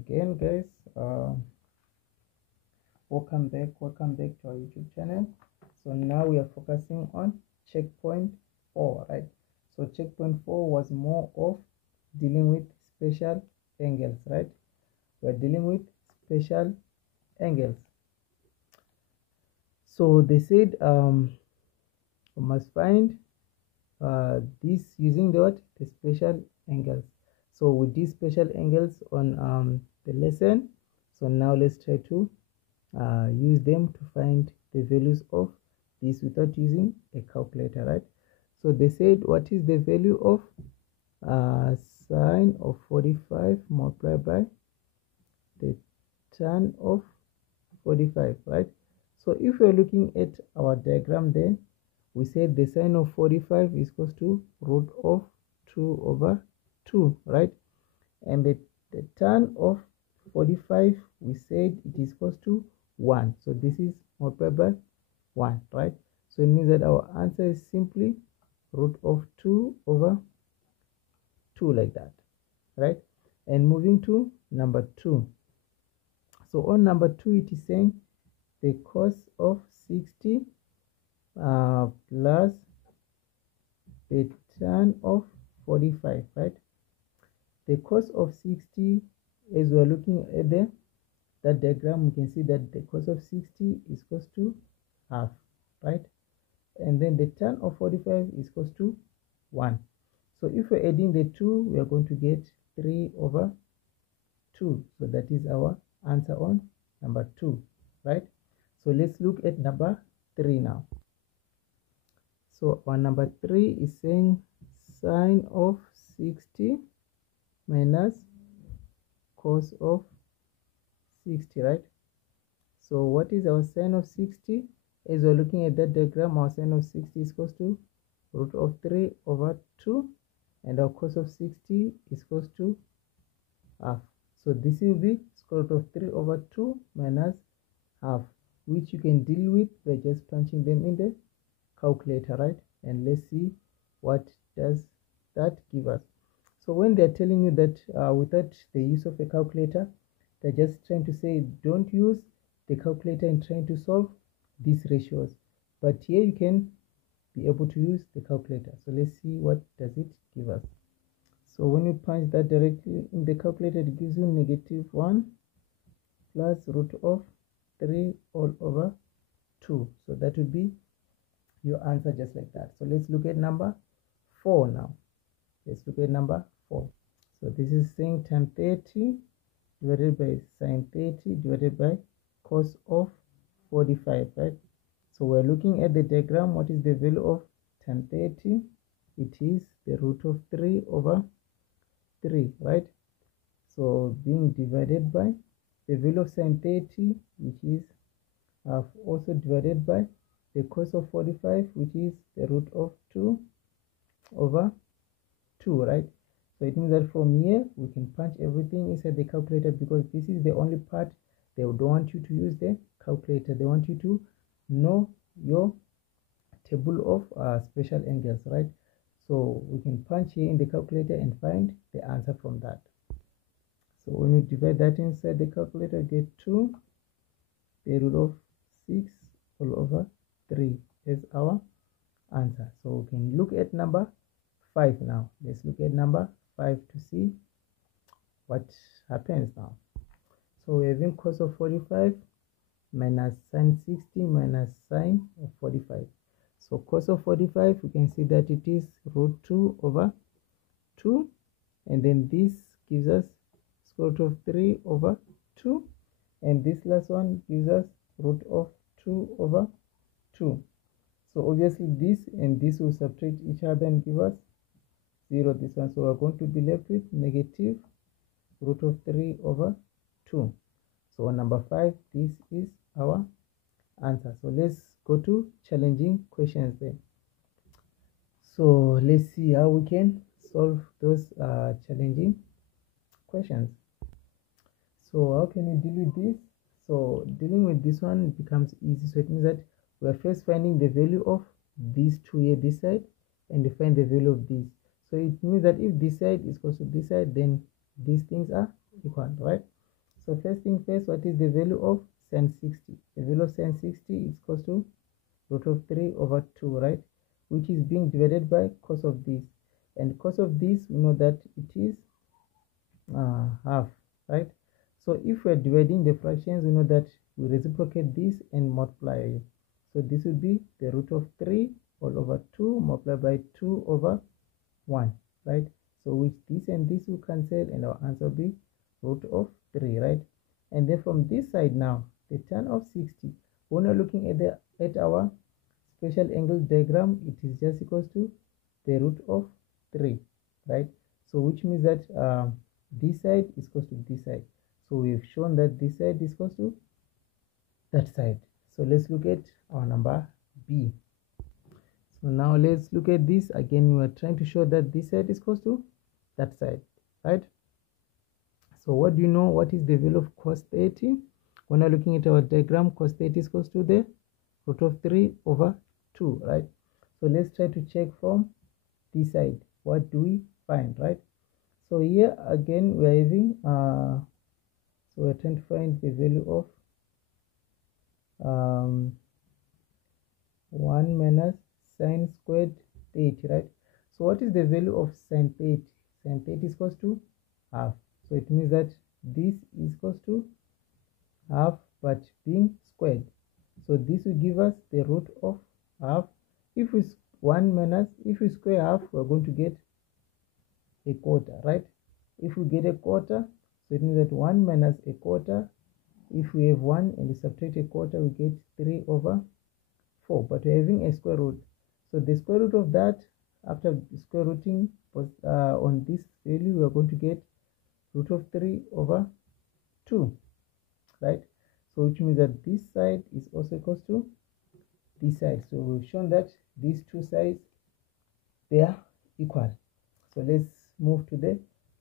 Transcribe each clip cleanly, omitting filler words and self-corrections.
again, guys. Welcome back to our YouTube channel. So now we are focusing on checkpoint 4, right? So checkpoint 4 was more of dealing with special angles, right? We're dealing with special angles. So they said we must find this using the special angles. So with these special angles on the lesson, so now let's try to use them to find the values of this without using a calculator, right? So they said, what is the value of sine of 45 multiplied by the tan of 45, right? So if we're looking at our diagram there, we said the sine of 45 is equal to root of 2 over 2, right? And the tan of 45, we said it is equal to 1. So this is multiplied by 1, right? So it means that our answer is simply root of 2 over 2, like that, right? And moving to number 2. So on number 2, it is saying the cos of 60 plus the tan of 45, right? The cos of 60, as we are looking at that diagram, we can see that the cos of 60 is equal to half, right? And then the tan of 45 is equal to 1. So if we're adding the 2, we are going to get 3 over 2. So that is our answer on number 2, right? So let's look at number 3 now. So on number 3 is saying sine of 60 minus cos of 60, right? So what is our sine of 60? As we're looking at that diagram, our sine of 60 is equal to root of 3 over 2, and our cos of 60 is equal to half. So this will be square root of 3 over 2 minus half, which you can deal with by just punching them in the calculator, right? And let's see what does that give us. So when they're telling you that without the use of a calculator, they're just trying to say don't use the calculator in trying to solve these ratios, but here you can be able to use the calculator. So let's see what does it give us. So when you punch that directly in the calculator, it gives you -1 plus root of 3 all over 2. So that would be your answer, just like that. So let's look at number 4 now. Let's look at number 4. So this is saying tan 30 divided by sine 30 divided by cos of 45, right? So we're looking at the diagram. What is the value of tan 30? It is the root of 3 over 3, right? So being divided by the value of sine 30, which is also divided by the cos of 45, which is the root of 2 over 2, right? So it means that from here we can punch everything inside the calculator, because this is the only part they don't want you to use the calculator. They want you to know your table of special angles, right? So we can punch here in the calculator and find the answer from that. So when you divide that inside the calculator, get 2 the root of 6 all over 3 as our answer. So we can look at number 5 now. Let's look at number 5 to see what happens now. So we're having cos of 45 minus sine 60 minus sine of 45. So cos of 45, we can see that it is root 2 over 2, and then this gives us square root of 3 over 2, and this last one gives us root of 2 over 2. So obviously this and this will subtract each other and give us 0, this one. So we're going to be left with negative root of 3 over 2. So on number 5, this is our answer. So let's go to challenging questions then. So let's see how we can solve those challenging questions. So how can we deal with this? So dealing with this one becomes easy. So it means that we are first finding the value of these two here, this side, and we find the value of this. So it means that if this side is equal to this side, then these things are equal, right? So first thing first, what is the value of sin 60? The value of sin 60 is equal to root of 3 over 2, right? Which is being divided by cos of this. And cos of this, we know that it is half, right? So if we're dividing the fractions, we know that we reciprocate this and multiply it. So this would be the root of 3 all over 2 multiplied by 2 over 1, right? So which this and this will cancel, and our answer will be root of 3, right? And then from this side now, the tan of 60, when we're looking at our special angle diagram, it is just equals to the root of 3, right? So which means that this side is equal to this side. So we've shown that this side is equal to that side. So let's look at our number B. So now let's look at this again. We are trying to show that this side is equal to that side, right? So what do you know? What is the value of cos 30? When we're looking at our diagram, cos 30 is equal to the root of 3 over 2, right? So let's try to check from this side. What do we find, right? So here again we are having so we're trying to find the value of 1 minus sine squared 30, right? So what is the value of sine 30? Sine 30 is equal to half. So it means that this is equal to half but being squared. So this will give us the root of half. If we if we square half, we're going to get a quarter, right? If we get a quarter, so it means that 1 minus a quarter, if we have 1 and we subtract a quarter, we get 3 over 4, but we're having a square root. So the square root of that, after square rooting on this value, we are going to get root of 3 over 2, right? So which means that this side is also equal to this side. So we've shown that these two sides, they are equal. So let's move to the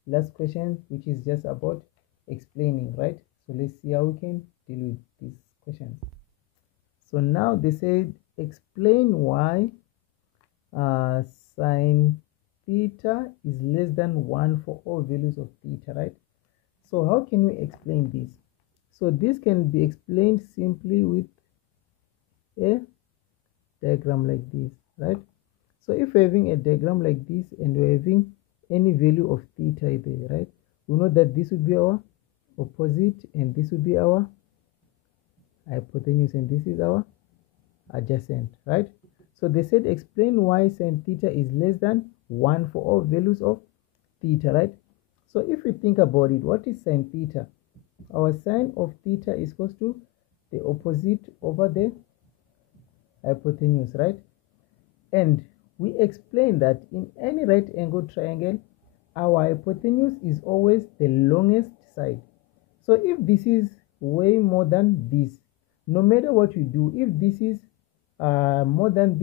last question, which is just about explaining, right? So let's see how we can deal with these questions. So now they said explain why sine theta is less than 1 for all values of theta, right? So how can we explain this? So this can be explained simply with a diagram like this, right? So if we're having a diagram like this and we're having any value of theta there, right, we know that this would be our opposite and this would be our hypotenuse and this is our adjacent, right? So they said explain why sine theta is less than 1 for all values of theta, right? So if we think about it, what is sine theta? Our sine of theta is equal to the opposite over the hypotenuse, right? And we explain that in any right angle triangle, our hypotenuse is always the longest side. So if this is way more than this, no matter what you do, if this is more than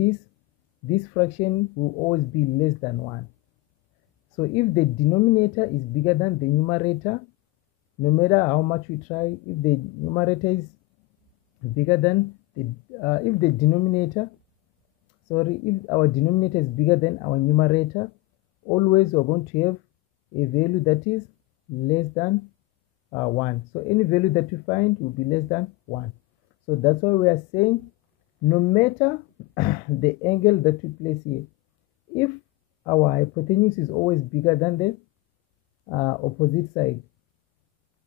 this fraction will always be less than 1. So if the denominator is bigger than the numerator, no matter how much we try, if the numerator is bigger than the if our denominator is bigger than our numerator, always we're going to have a value that is less than 1. So any value that you find will be less than 1. So that's why we are saying no matter the angle that we place here, if our hypotenuse is always bigger than the opposite side,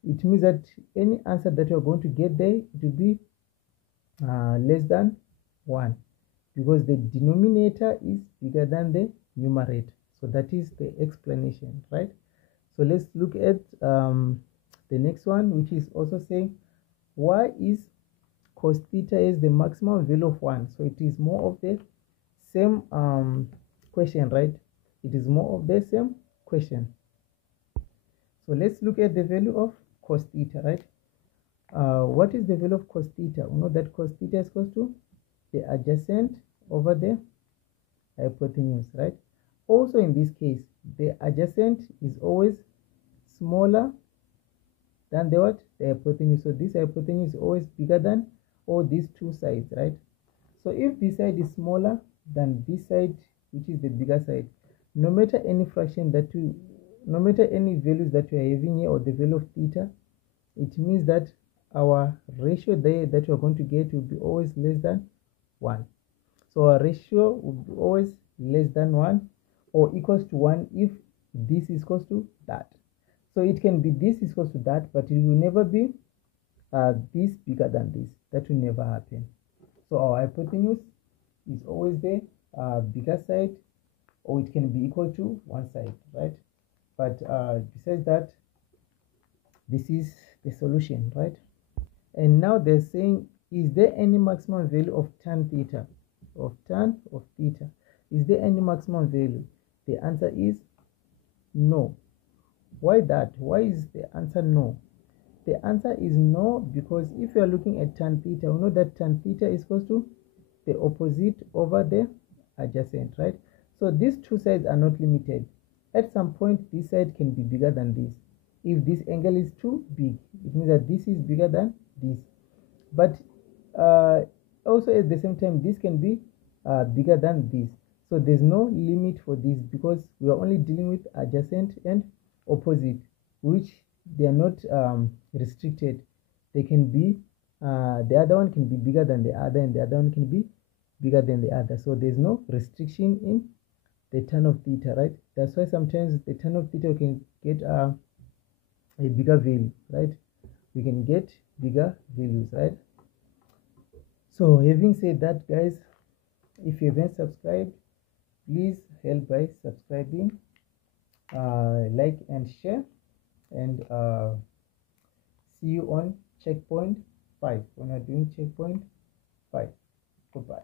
it means that any answer that you're going to get there, it will be less than 1 because the denominator is bigger than the numerator. So that is the explanation, right? So let's look at the next one, which is also saying why is cos theta is the maximum value of 1. So it is more of the same question, right? It is more of the same question. So let's look at the value of cos theta, right? What is the value of cos theta? We know that cos theta is equal to the adjacent over the hypotenuse, right? Also in this case, the adjacent is always smaller than the hypotenuse. So this hypotenuse is always bigger than all these two sides, right? So if this side is smaller than this side, which is the bigger side, no matter any fraction that no matter any values that you are having here or the value of theta, it means that our ratio there that we're going to get will be always less than 1. So our ratio will be always less than 1 or equals to 1 if this is equals to that. So it can be this is equals to that, but it will never be this bigger than this. That will never happen. So our hypotenuse is always the bigger side, or it can be equal to one side, right? But besides that, this is the solution, right? And now they're saying, is there any maximum value of tan theta? Is there any maximum value? The answer is no. Why that? Why is the answer no? The answer is no, because if you are looking at tan theta, we know that tan theta is equal to the opposite over the adjacent, right? So these two sides are not limited. At some point, this side can be bigger than this. If this angle is too big, it means that this is bigger than this. But also at the same time, this can be bigger than this. So there's no limit for this, because we are only dealing with adjacent and opposite, which they are not restricted. They can be, the other one can be bigger than the other, and the other one can be bigger than the other. So there's no restriction in the tan of theta, right? That's why sometimes the tan of theta can get a bigger value, right? We can get bigger values, right? So having said that, guys, if you haven't subscribed, please help by subscribing, like and share, and see you on checkpoint 5 when we're doing checkpoint 5. Goodbye.